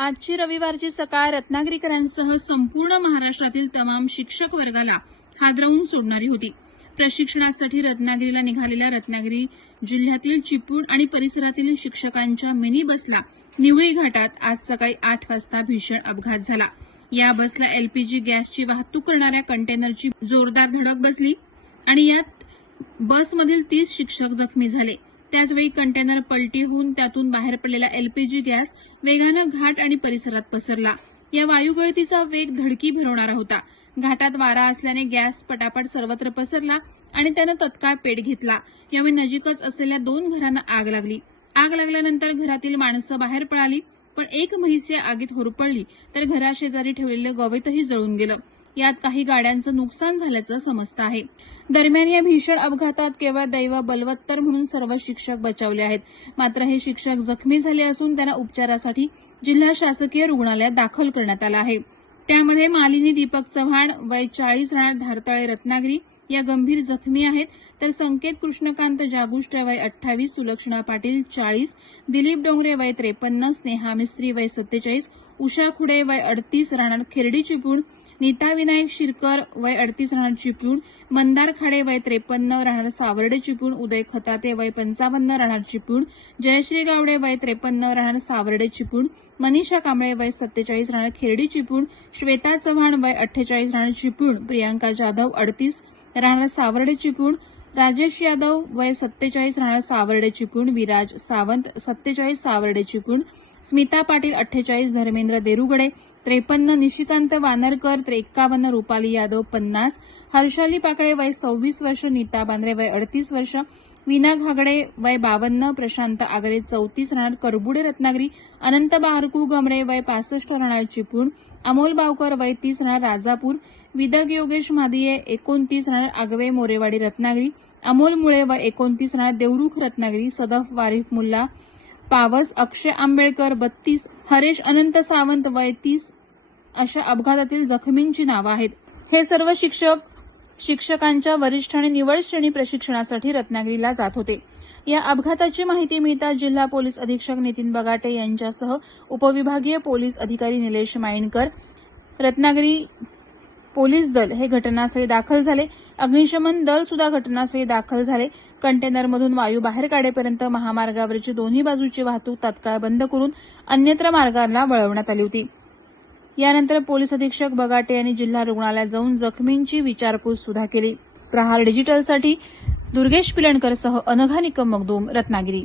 आजची रविवारची सकाळ रत्नागिरीकरांसह संपूर्ण महाराष्ट्रातील तमाम शिक्षक वर्गाला हादरवून सोडणारी होती. प्रशिक्षणासाठी रत्नागिरीला निघालेल्या रत्नागिरी जिल्ह्यातील चिपळूण आणि परिसरातील शिक्षकांच्या मिनी बसला निवळी घाटात आज सकाळी आठ वाजता भीषण अपघात झाला. या बसला एलपीजी गॅसची वाहतूक करणाऱ्या कंटेनरची जोरदार धडक बसली आणि यात बसमधील तीस शिक्षक जखमी झाले. त्याचवेळी कंटेनर पलटी होऊन त्यातून बाहेर पडलेला एलपीजी गॅस वेगानं घाट आणि परिसरात पसरला. या वायुगळतीचा वेग धडकी भरवणारा होता. घाटात वारा असल्याने गॅस पटापट सर्वत्र पसरला आणि त्यानं तत्काळ पेट घेतला. यामुळे नजीकच असलेल्या दोन घरांना आग लागली. आग लागल्यानंतर घरातील माणसं बाहेर पळाली पण एक म्हैस या आगीत होरपळली तर घराशेजारी ठेवलेलं गवेतही जळून गेलं. यात काही गाड्यांचं नुकसान झाल्याचं समजतं आहे. दरम्यान या भीषण अपघातात केवळ दैव बलवत्तर म्हणून सर्व शिक्षक बचावले आहेत. मात्र हे शिक्षक जखमी झाले असून त्यांना उपचारासाठी जिल्हा शासकीय रुग्णालयात दाखल करण्यात आलं आहे. त्यामध्ये मालिनी दीपक चव्हाण वय चाळीस राहणार धारतळे रत्नागिरी या गंभीर जखमी आहेत. तर संकेत कृष्णकांत जागुष्ट वय अठ्ठावीस सुलक्षणा पाटील चाळीस दिलीप डोंगरे वय त्रेपन्न स्नेहा मिस्त्री वय सत्तेचाळीस उषा खुडे वय अडतीस राहणार खेर्डी चिपळूण नीता विनायक शिरकर वय अडतीस राहणार चिपळूण मंदार खाडे वय त्रेपन्न राहणार सावर्डे चिपळूण उदय खताते वय पंचावन्न राहणार चिपळूण जयश्री गावडे वय त्रेपन्न राहणार सावर्डे चिपळूण मनीषा कांबळे वय सत्तेचाळीस राहणार खेर्डी चिपळूण श्वेता चव्हाण वय अठ्ठेचाळीस राहणार चिपळूण प्रियांका जाधव अडतीस राहणार सावर्डे चिपळूण राजेश यादव वय सत्तेचाळीस राहणार सावर्डे चिपळूण विराज सावंत सत्तेचाळीस सावर्डे चिपळूण स्मिता पाटील अठ्ठेचाळीस धर्मेंद्र देरुगडे त्रेपन्न निशिकांत वानरकर त्रेक्कावन्न रुपाली यादव पन्नास हर्षाली पाकळे वय सव्वीस वर्ष नीता बांद्रे वय अडतीस वर्ष विना घागडे वय बावन्न प्रशांत आगरे चौतीस राहणार करबुडे रत्नागिरी अनंत बारकू गमरे वय पासष्ट राहणार चिपळूण अमोल बावकर वय तीस राहणार राजापूर विदग योगेश मादिये एकोणतीस राहणार आगवे मोरेवाडी रत्नागिरी अमोल मुळे वय एकोणतीस राहणार देवरुख रत्नागिरी सदफ वारिफ मुल्ला पावस अक्षय आंबेडकर बत्तीस हरेश अनंत सावंत वय तीस अशा अपघातातील जखमींची नावं आहेत. हे सर्व शिक्षक शिक्षकांच्या वरिष्ठ आणि निवड श्रेणी प्रशिक्षणासाठी रत्नागिरीला जात होते. या अपघाताची माहिती मिळताच जिल्हा पोलीस अधीक्षक नितीन बगाटे यांच्यासह उपविभागीय पोलीस अधिकारी निलेश माइंडकर रत्नागिरी पोलीस दल हे घटनास्थळी दाखल झाले. अग्निशमन दल सुद्धा घटनास्थळी दाखल झाले. कंटेनरमधून वायू बाहेर काढेपर्यंत महामार्गावरची दोन्ही बाजूची वाहतूक तात्काळ बंद करून अन्यत्र मार्गाला वळवण्यात आली होती. यानंतर पोलीस अधीक्षक बगाटे यांनी जिल्हा रुग्णालयात जाऊन जखमींची विचारपूस सुद्धा केली. प्रहार डिजिटलसाठी दुर्गेश पिलणकरसह अनघा निकम मगदूम रत्नागिरी.